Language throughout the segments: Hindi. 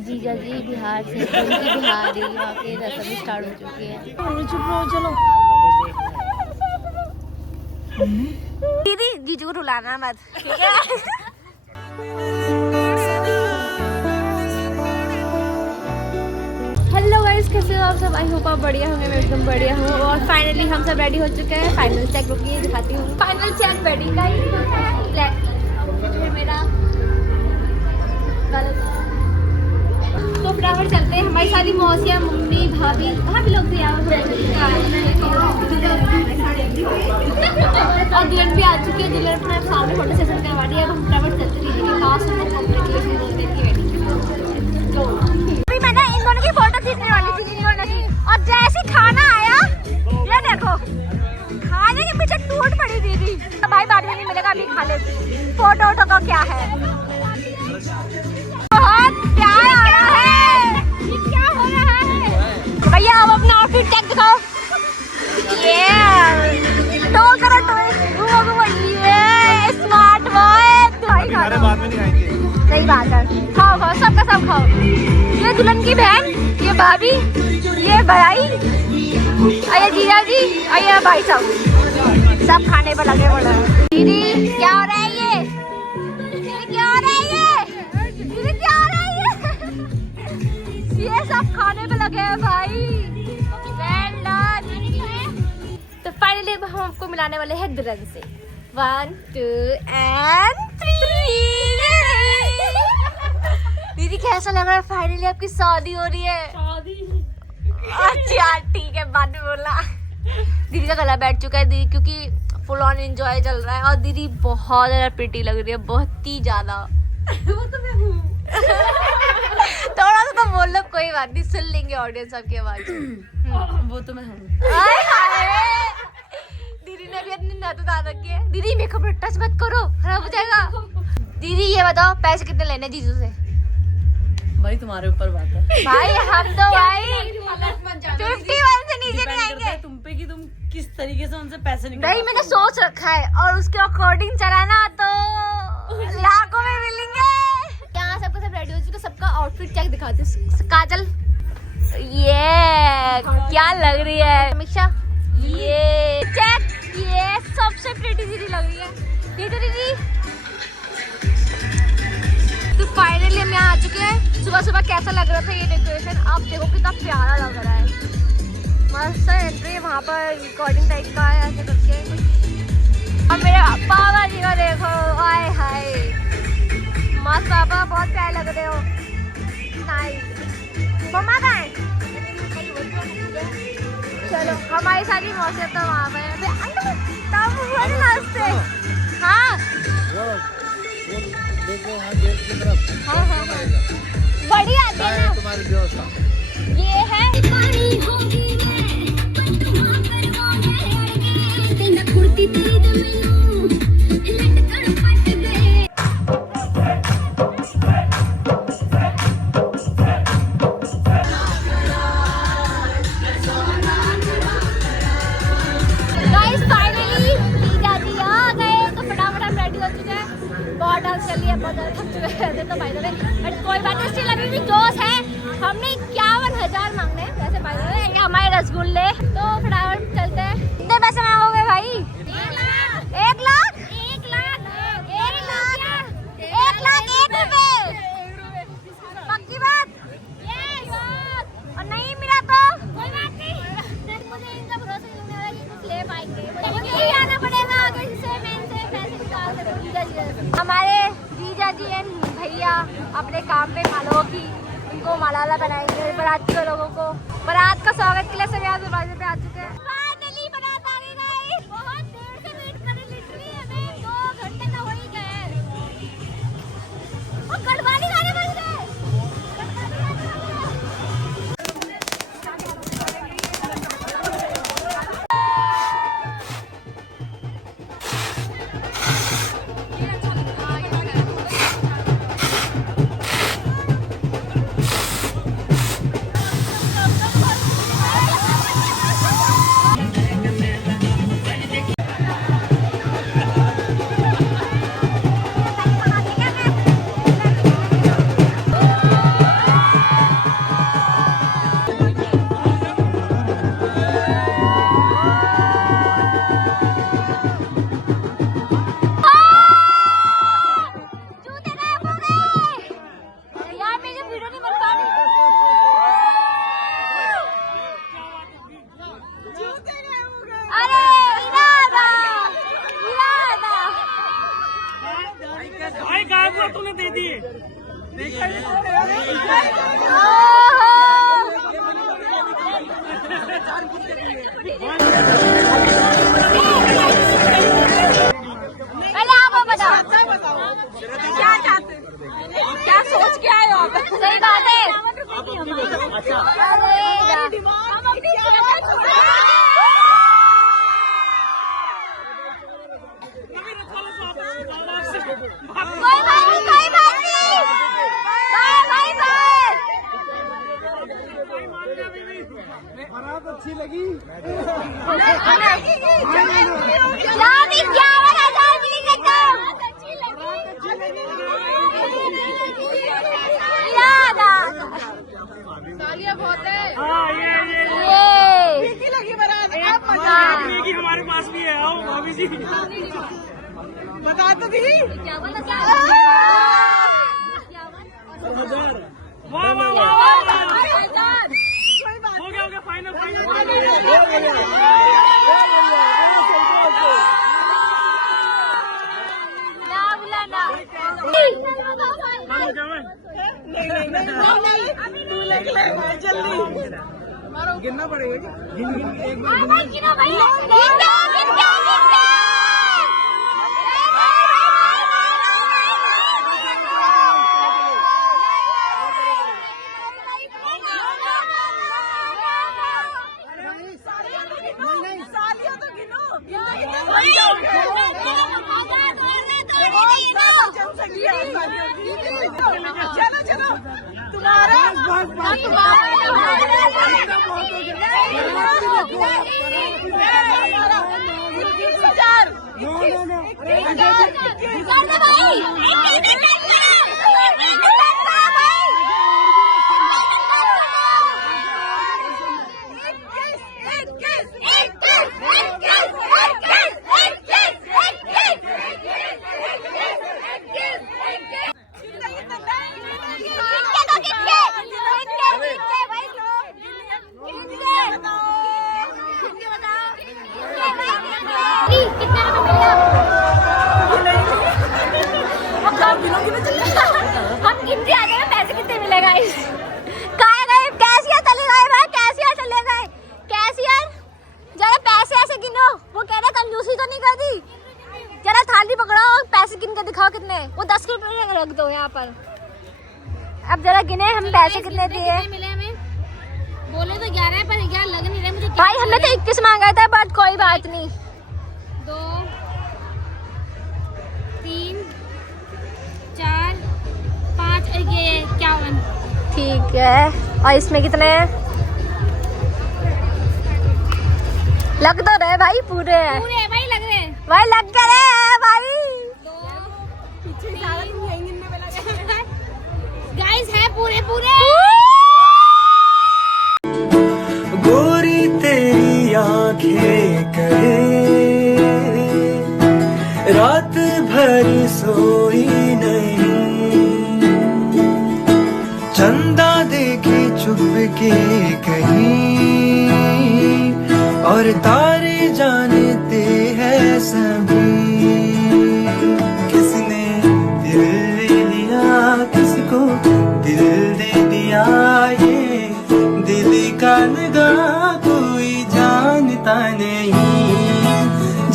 जीजा जी बिहार से, उनकी बिहारी वहाँ के रस्म स्टार्ट हो चुकी है। चुप रहो चलो। दीदी जीजू को रुलाना मत, ठीक है? हेलो गाइस, कैसे हो आप सब? आई होप आप बढ़िया होंगे। मैं एकदम बढ़िया हूँ। और फाइनली हम सब रेडी हो चुके हैं। फाइनल चेक रुकिए दिखाती हूँ। Final cheque ready guys. मेरा तो फटाफट चलते हैं। हमारी सारी मौसियाँ, मम्मी, भाभी लोग भी और दुल्हन भी आ चुकी है। दुल्हन अपना सामने फोटो सेशन करवा दिया। अब हम फटाफट चलते दीदी के पास। कॉन्ग्रेचुलेशन बोलते हैं कि मैं ना इन दोनों की फोटो खींचने वाली थी और जैसे खाना आया, ये देखो खाने के पीछे टूट पड़ी दीदी। भाई बाद में नहीं मिलेगा, अभी खा लेती। फोटो का क्या है, बहुत प्यार आ रहा है। ये क्या हो रहा है भैया? आप अपना आउटफिट चेक दिखाओ। ये ये स्मार्ट बॉय। बाद में नहीं खाएंगे। सही बात है, खाओ सबका सब खाओ। ये दुल्हन की बहन, ये भाभी, ये भाई, अये जीजा जी, अये भाई साहब, सब खाने पर लगे पड़े हैं। दीदी क्या हो रहा है? ये क्या हो रहा है? दीदी क्या हो रहा है? ये सब खाने पे लगे हैं भाई। तो फाइनली हम आपको मिलाने वाले हैं दुल्हन से। 1 2 and 3। दीदी कैसा लग रहा है? फाइनली आपकी शादी हो रही है। अच्छा ठीक है, बाद में बोला। दीदी का गला बैठ चुका है दीदी, क्योंकि फुल ऑन एंजॉय चल रहा है। और दीदी बहुत ज्यादा प्रिटी लग रही है, बहुत ही ज्यादा। वो तो मैं हूँ। थोड़ा सा तो बोल लो, कोई बात नहीं, सुन लेंगे ऑडियंस आपकी आवाज। वो तो मैं हूँ। दीदी ने भी अपनी नत उतार रखी है। दीदी मेकअप टच मत करो, खराब हो जाएगा। दीदी ये बताओ, पैसे कितने लेने जीजू से? भाई तुम्हारे ऊपर बात है भाई। हम तो भाई 51 से नीचे नहीं आएंगे। तुम पे कि तुम किस तरीके से उनसे पैसे निकाल। नहीं, मैंने सोच रखा है और उसके अकॉर्डिंग चलाना तो लाखों में मिलेंगे। यहाँ सबका सब रेडी हो चुका, सबका आउटफिट चेक दिखाती हूँ। काजल ये क्या लग रही है? समीक्षा ये चेक, ये सबसे प्रिटी दीदी लग रही है। ये तो दीदी। तो फाइनली हम यहाँ आ चुके हैं। सुबह सुबह कैसा लग रहा था ये डेकोरेशन, आप देखो कितना प्यारा लग रहा है। मस्त एंट्री वहाँ पर रिकॉर्डिंग टाइप का है ऐसे करके। और मेरे पापा जी को देखो, आय हाय मस्त। पापा बहुत प्यारे लग रहे हो। नाइस। मम्मा कहाँ है? चलो हमारी सारी मौसम तो वहाँ पर है। हाँ हाँ बड़ी आती है ना तुम्हारी व्यवस्था। ये है तो भाई बट कोई बात नहीं, स्टिल अभी भी जोश है। हमने 51,000 मांगने हैं वैसे भाई, हमारे रसगुल्ले। तो फटाफट चलते हैं। कितने पैसे मांगोगे भाई? 1 लाख 1 लाख 1 लाख 1 लाख 1 रुपए। पक्की बात? और नहीं मिला तो कोई बात नहीं, मुझे इनका भरोसा नहीं है कि कुछ ले पाएंगे। मुझे ही आना पड़ेगा अगर से पैसे निकाल सकते। हमारे जीजा जी एंड भैया अपने काम पे मालों की उनको मालाला बनाएंगे बारात के लोगों को। बारात का स्वागत के लिए सब यहाँ दरवाजे पे आ चुके हैं। फाइनली बारात आ रही है। बहुत देर से वेट कर रहे, लिटरली हमें 2 घंटे तो हो ही गए। और गढ़वाली गाने बज गए। तूने दे दिए। पहले आप बताओ क्या चाहते, क्या सोच के आए हो आप? सही बात है। बारात अच्छी लगी। 51,000 की खत्म। सालिया बहुत है। ये लगी बारात। हमारे पास भी है, आओ भाभी जी। बता तो दी। वाह वाह वाह, हो गया फाइनल फाइनल। गिनना पड़ेगा जी। गिन एक बार चलो चलो तुम्हारा हम गिनते आ गए। पैसे कितने मिलेगा? कहाँ गए कैशियर? चले गए भाई, कैशियर चले गए। कैशियर जरा पैसे ऐसे गिनो। वो कह रहा कंजूसी तो नहीं कर दी। जरा थाली पकड़ो और पैसे गिन के दिखाओ कितने। वो 10 रुपए रख दो यहाँ पर। अब जरा गिने हम पैसे कितने दिए। मिले हमें? बोले तो 11 पर 11 लग नहीं रहे मुझे। भाई हमने तो 21 मांगा था, बट कोई बात नहीं। 2 3 4 5 और ये 51। ठीक है। और इसमें कितने हैं? लग तो रहे भाई, पूरे हैं पूरे भाई लग रहे हैं। भाई, लग के रहे हैं भाई। 2 गाइस है पूरे पूरे। गोरी तेरी आंखें करे रात भर सोई नहीं, चंदा देखे चुप के कहीं और तारे जानते हैं सभी। किसने दिल ले लिया, किसको दिल दे दिया, ये दिल का निगाह कोई जानता नहीं।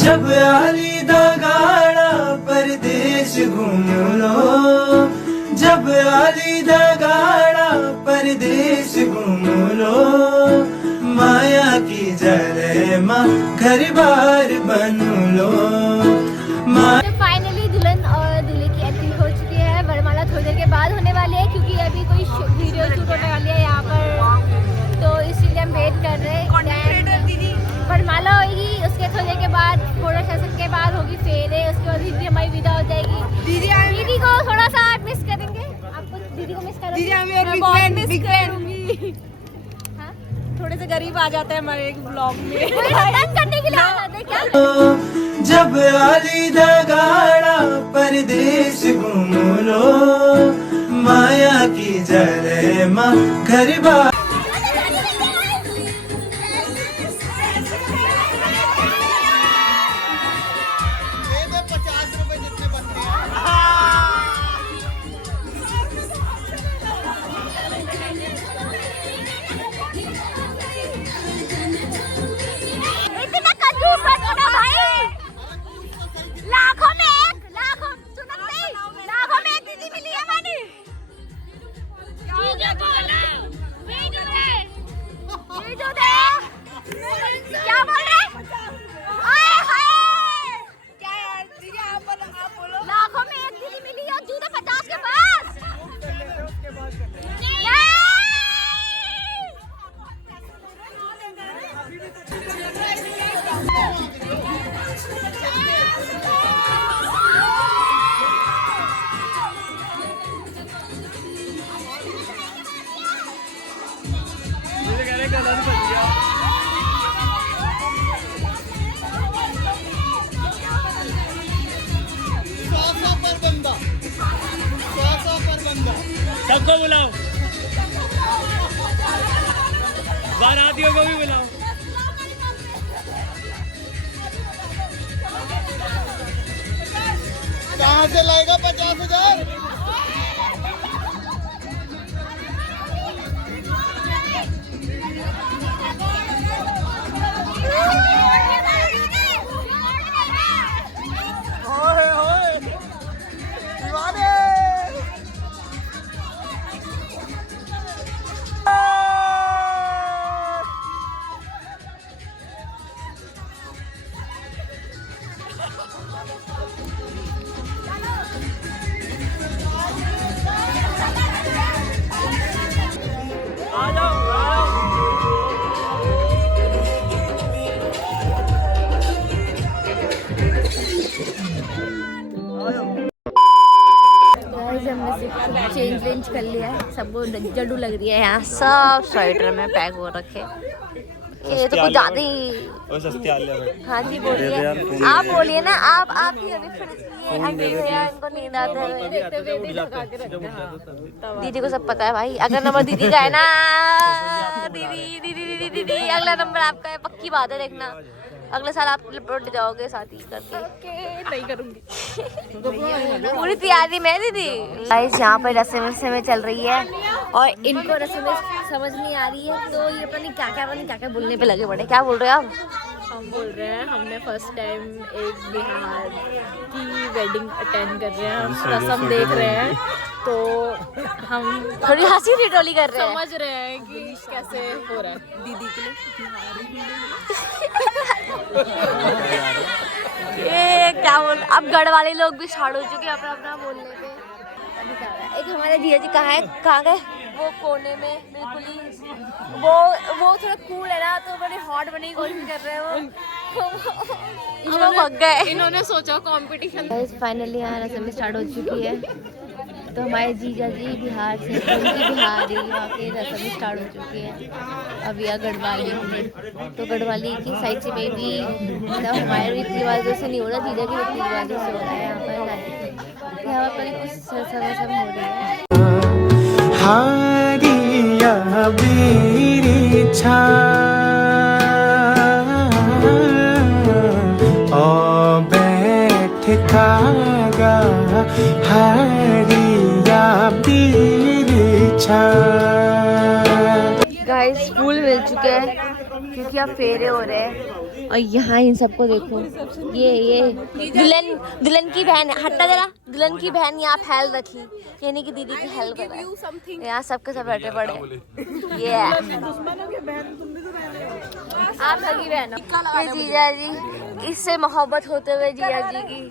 जब आली दगाड़ा परदेश घूम लो, जब आली दगाड़ा परदेश घूम लो, माया की जले माँ घर बार बन लो। तो फाइनली दुल्हन और दूल्हे की एंट्री हो चुकी है। वरमाला थोड़ी देर के बाद होने वाली है, क्योंकि अभी कोई वीडियो शूट होने वाली है यहाँ पर, तो इसीलिए हम वेट कर रहे हैं। वरमाला होगी, उसके थोड़ी देर के बाद फोटो सेशन के बाद होगी फेरे, उसके बाद दीदी हमारी विदा हो जाएगी। दीदी को थोड़ा सा मिस करेंगे। आपको दीदी को मिस करोगे? मैं बहुत मिस करूंगी। थोड़े से गरीब आ जाते हैं हमारे ब्लॉग में। तंग करने के लिए आ जाते हैं क्या? जब आली दगाड़ा परदेश घूम लो, माया की जले माँ घर बार। सबको बुलाओ, बारातियों को भी बुलाओ। कहाँ से लाएगा 50,000? हमने चेंज वेंज कर लिया है, सबको जडू लग रही है यहाँ, सब स्वेटर में पैक हो रखे। ये तो कुछ ज्यादा ही। हाँ जी बोलिए, आप बोलिए ना, आप ही अभी फिर इनको नींद आता है। दीदी को सब पता है भाई, अगर नंबर दीदी का है ना, दीदी दीदी दीदी दीदी अगला नंबर आपका है, पक्की बात है, देखना अगले साल आप लिपट जाओगे शादी करके। नहीं करूंगी। पूरी तैयारी में दीदी। गाइस यहाँ पर रस्में चल रही है और इनको रस्में समझ नहीं आ रही है, तो ये पता नहीं क्या क्या बोलने पे लगे पड़े। क्या बोल रहे हो आप? हम बोल रहे हैं हमने फर्स्ट टाइम एक बिहार की वेडिंग अटेंड कर रहे हैं, हम रस्म देख रहे हैं, तो हम थोड़ी हंसी ठिठोली कर रहे हैं, समझ रहे हैं कि कैसे हो रहा है दीदी के लिए। ये क्या बोल, अब गढ़ वाले लोग भी स्टार्ट हो चुके हैं अपना अपना बोलने पे। एक हमारे जिया जी कहाँ गए? वो कोने में बिल्कुल ही, वो थोड़ा कूल है ना, तो बड़े हॉट बनने की कोशिश कर रहे हैं वो भग गए। इन्होंने सोचा कंपटीशन। फाइनली यहाँ रस्म स्टार्ट हो चुकी है, तो हमारे जीजा जी बिहार से, उनकी बिहारी वहाँ के रस्म स्टार्ट हो चुकी है। अब यह गढ़वाली होंगे, तो गढ़वाली की साइड से में भी मतलब हमारे रीति रिवाजों से नहीं हो रहा, जीजा के रीति रिवाजों से हो रहा है। यहाँ पर कुछ रस्म हो रही है। हारिया बीरी छा ओ बैठ खागा हारिया बीरी छा। गाइस फूल मिल चुके हैं क्योंकि अब फेरे हो रहे हैं, और यहाँ इन सबको देखो, ये दुल्हन की बहन, हट्टा जरा, दुल्हन की बहन यहाँ फैल रखी, यानी कि दीदी की हेल्प कर रहा है। यहाँ सबके सब बैठे पड़े, ये आप सगी बहन हो। ये जीजा जी, इससे मोहब्बत होते हुए जीजा जी की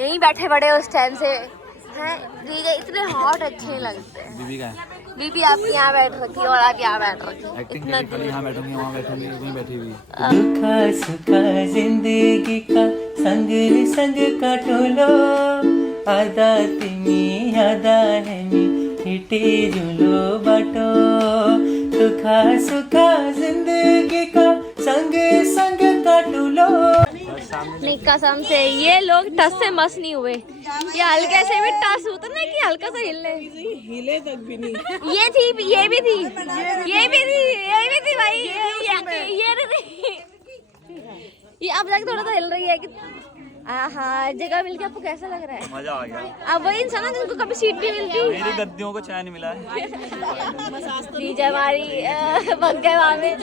यहीं बैठे पड़े उस टाइम से हैं। जीजा इतने हॉट अच्छे लगते हैं। बीबी का है, बीबी आप यहाँ बैठ रखी और आप यहाँ बैठ रखी, एक्टिंग इतना खाली यहाँ बैठूंगी, वहाँ बैठूंगी, वहीं बैठी हुई। दुखा सुखा जिंदगी का संग संग काटोलो आदा तिमी आदा है मी हिटे जुलो बाटो। दुखा सुखा जिंदगी का संग संग काटोलो। नहीं कसम से ये लोग टस से मस नहीं हुए, ये हल्के से भी टस होता ना कि हल्का सा हिले तक भी नहीं। ये थी, ये भी थी, ये भी थी, ये भी थी भाई, ये नहीं। ये अब जाके थोड़ा सा हिल रही है कि हाँ, जगह मिल के आपको कैसा लग रहा है? मजा आ गया। अब वही इंसान है जिनको कभी सीट भी मिलती। मेरी गद्दियों को चैन मिला है। जीजा हमारी भग गए वहाँ में।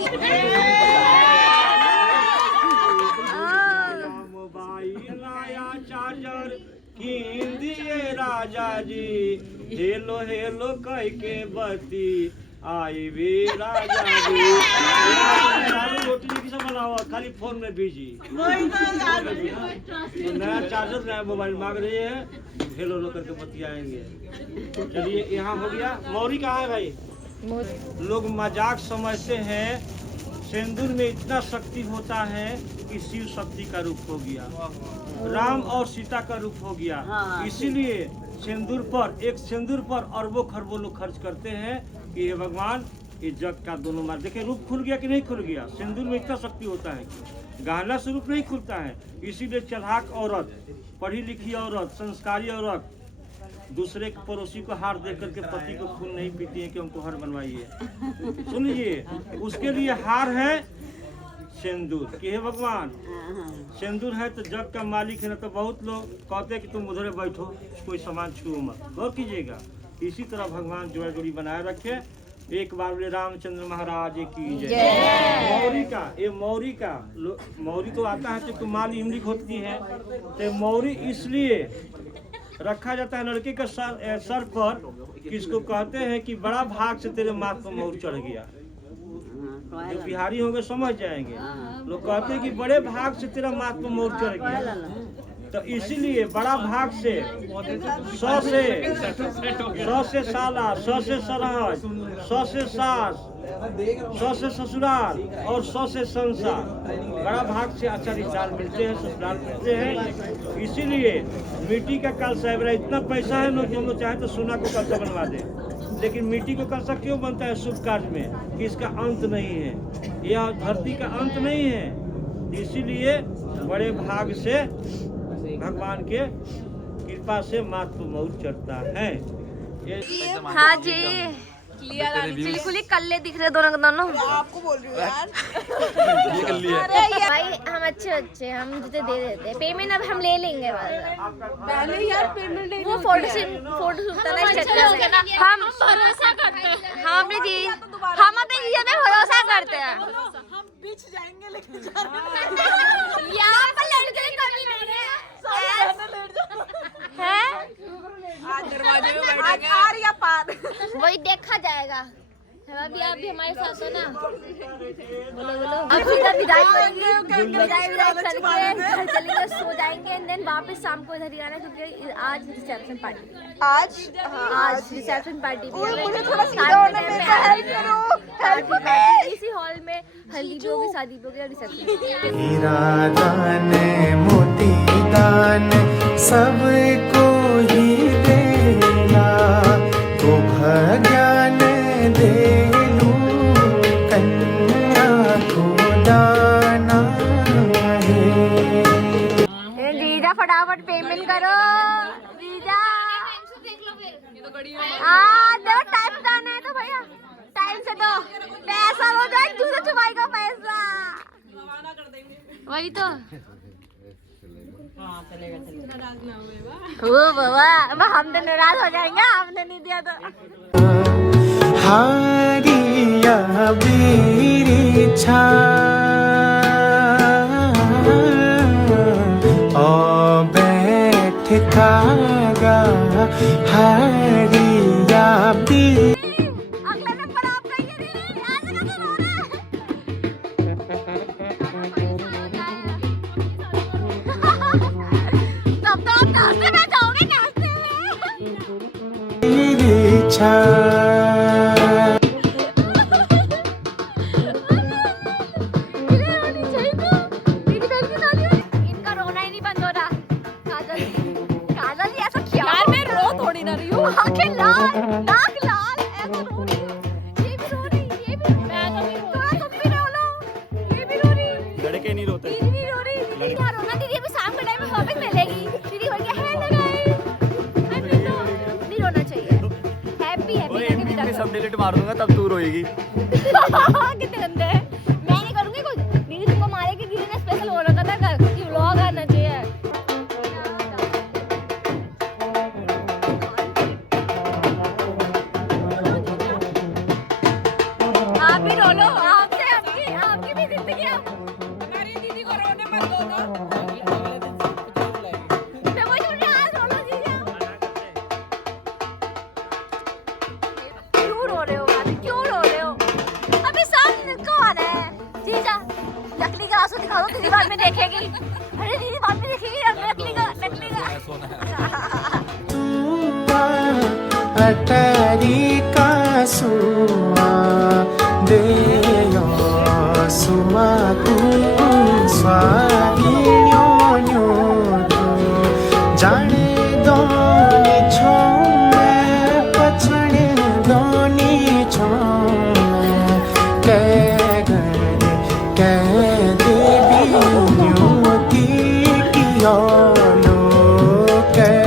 चार्जर कीन दिए राजा जी, हेलो हेलो कह के बत्ती आई भी राजा जी। रोटी की सब बनाओ, खाली फोन में बिजी। तो नया चार्जर नया मोबाइल मांग रही है, हेलो हेलो करके बतियाएंगे। चलिए यहाँ हो गया। मौरी कहाँ है भाई? लोग मजाक समझते हैं, सिंदूर में इतना शक्ति होता है कि शिव शक्ति का रूप हो गया, राम और सीता का रूप हो गया। इसीलिए सिंदूर पर, एक सिंदूर पर अरबों खरबों लोग खर्च करते हैं कि हे भगवान ये जग का दोनों मार। देखिए रूप खुल गया कि नहीं खुल गया? सिंदूर में इतना शक्ति होता है कि गहना से रूप नहीं खुलता है। इसीलिए चढ़ाक औरत, पढ़ी लिखी औरत, संस्कारी औरत दूसरे के पड़ोसी को हार देख करके पति को खून नहीं पीती है कि हमको हार बनवाइए। सुन लीजिए, उसके लिए हार है सिंदूर कि हे भगवान सिंदूर है तो जग का मालिक है ना। तो बहुत लोग कहते हैं कि तुम उधर बैठो, कोई सामान छुओ मत। गौर कीजिएगा, इसी तरह भगवान जोड़ जोड़ी बनाए रखे। एक बार बोले रामचंद्र महाराज की जय। मौरी का, ये मौरी तो आता है तो माल इमली होती है, तो मौरी इसलिए रखा जाता है लड़के के सर पर, किसको कहते हैं कि बड़ा भाग से तेरे माथ पर मोर चढ़ गया। जो बिहारी होंगे समझ जाएंगे। लोग कहते हैं कि बड़े भाग से तेरा माथ पर मोर चढ़ गया, तो इसीलिए बड़ा भाग से 100 से साला, 100 से सरहद, 100 से सास, 100 से ससुराल और 100 से संसार। बड़ा भाग से अच्छा रिश्तेदार मिलते हैं, ससुराल मिलते हैं। इसीलिए मिट्टी का कलश है। इतना पैसा है लोग, हम लोग चाहे तो सोना को कलश बनवा दे, लेकिन मिट्टी को कलश क्यों बनता है शुभ कार्य में? कि इसका अंत नहीं है, यह धरती का अंत नहीं है। इसीलिए बड़े भाग से भगवान के कृपा से माथ पर मोर चढ़ता है। हाँ जी, बिल्कुल ही कल्ले दिख रहे दोनों। आपको बोल रही हूँ यार। ये कर लिया भाई हम अच्छे हम तुझे दे देते हैं पेमेंट, अब हम ले लेंगे पहले यार पेमेंट नहीं, वो फोटो शूट करना है। हम भरोसा करते हैं, हम अपनी जी हम अपनी चीजों में भरोसा करते हैं। हम बीच जाएंगे लेकिन यहाँ पर लड़के की कमी नहीं है। आज दरवाजे में बैठेंगे पार या पार, वही देखा जाएगा। अभी आप भी हमारे साथ हो ना। बोलो अब सीधा विदाई होगी, विदाई करके घर चलेंगे, सो जाएंगे एंड देन वापस शाम को इधर ही आना, क्योंकि आज रिसेप्शन पार्टी, आज रिसेप्शन पार्टी भी है। मुझे थोड़ा सीधा होने में हेल्प करो। इसी हॉल में हल्दी भी होगी, शादी भी होगी और रिसेप्शन। हीरा दान मोती दान सबको ही देना, तो ज्ञान दे लूं कन्या को दाना है। जीजा फटाफट पेमेंट करो जीजा। देखो टाइम जाना है तो भैया टाइम से दो, पैसा हो जाए तुझे चुकाई का पैसा। वही तो ओ बाबा, हम तो नाराज हो जाएंगे, हमने नहीं दिया तो। हारिया बीरी छा ओ बैठ खागा हारिया बी। अगले नंबर आपका ही है, याद रखा तो रो रहा है। तब तो आप नाचते ना जाओगे, नाचते बीरी छा आंखें लाल, नाक लाल, ऐसा रो रही है। ये भी रो रही, ये भी मैं तो नहीं रो रही, तुम भी रो लो। ये भी रो रही, लड़के नहीं रोते। दीदी नहीं रो रही, दीदी क्या रोना, दीदी अभी शाम के टाइम में वापस मिलेगी। दीदी बोल के है नहीं रोना चाहिए। हैप्पी हैप्पी करके सब डिलीट मार दूंगा तब तू रोएगी। कितने गंदे हैं। मैं नहीं करूंगी कुछ, दीदी तुमको मारेगी। दीदी ने स्पेशल हो रखा था कि व्लॉग आना चाहिए। आप भी रो लो, आपसे आपकी भी जिंदगी है। हमारी दीदी को रोने मत दो ना। मैं वही बोल रही हूँ, आज रो लो जीजा। क्यों रो रहे हो भाभी, क्यों रो रहे हो? अभी शाम को आना है जीजा। नकली का आंसू दिखा दो, दीदी बाद में देखेगी। अरे दीदी बाद में देखेगी नकली का। अटारी का सुआ दे सुआ तू स्वागिन्यो न्यो जाने दोनी छो मैं पछने दोनी छो कै देवी न्योती कियो लो कै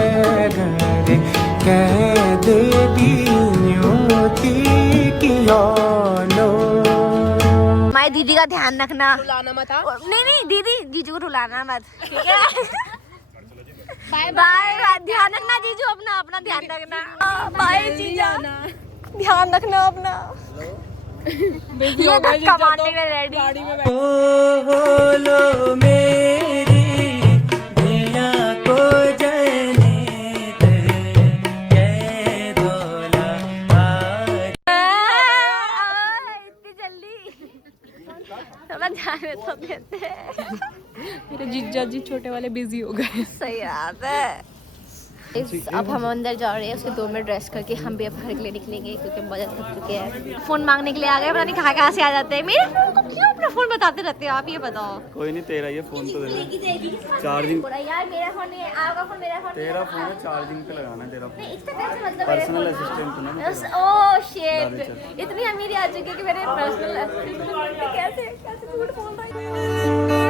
का ध्यान रखना। रुलाना मत हाँ। नहीं नहीं दीदी, जीजू को रुलाना मत, ठीक है? बाय बाय, ध्यान रखना जीजू, अपना अपना ध्यान रखना। बाय जीजा, ध्यान रखना अपना। ये धक्का मारने में रेडी। बोलो मेरी भैया को जने दे के धोला इतनी जल्दी थोड़ा ध्यान में तो देते हैं। मेरे जीजा जी छोटे वाले बिजी हो गए। सही बात है। अब हम अंदर जा रहे हैं, उसके 2 मिनट रेस्ट करके हम भी अब घर के लिए निकलेंगे क्योंकि हम बहुत थक चुके हैं। फोन मांगने के लिए आ गए, पता नहीं कहाँ से आ जाते हैं। मेरे फोन को क्यों अपना फोन बताते रहते हो आप, ये बताओ। कोई नहीं, तेरा ये फोन तो दे दे। चार्जिंग यार मेरा फोन नहीं है, आपका फोन मेरा फोन। तेरा फोन है, चार्जिंग पे लगाना है तेरा फोन। इसका कैसे मतलब पर्सनल असिस्टेंट तो ना। ओह शिट, इतनी अमीरी आ चुकी है कि मेरे पर्सनल असिस्टेंट कैसे कैसे झूठ बोल रहा है।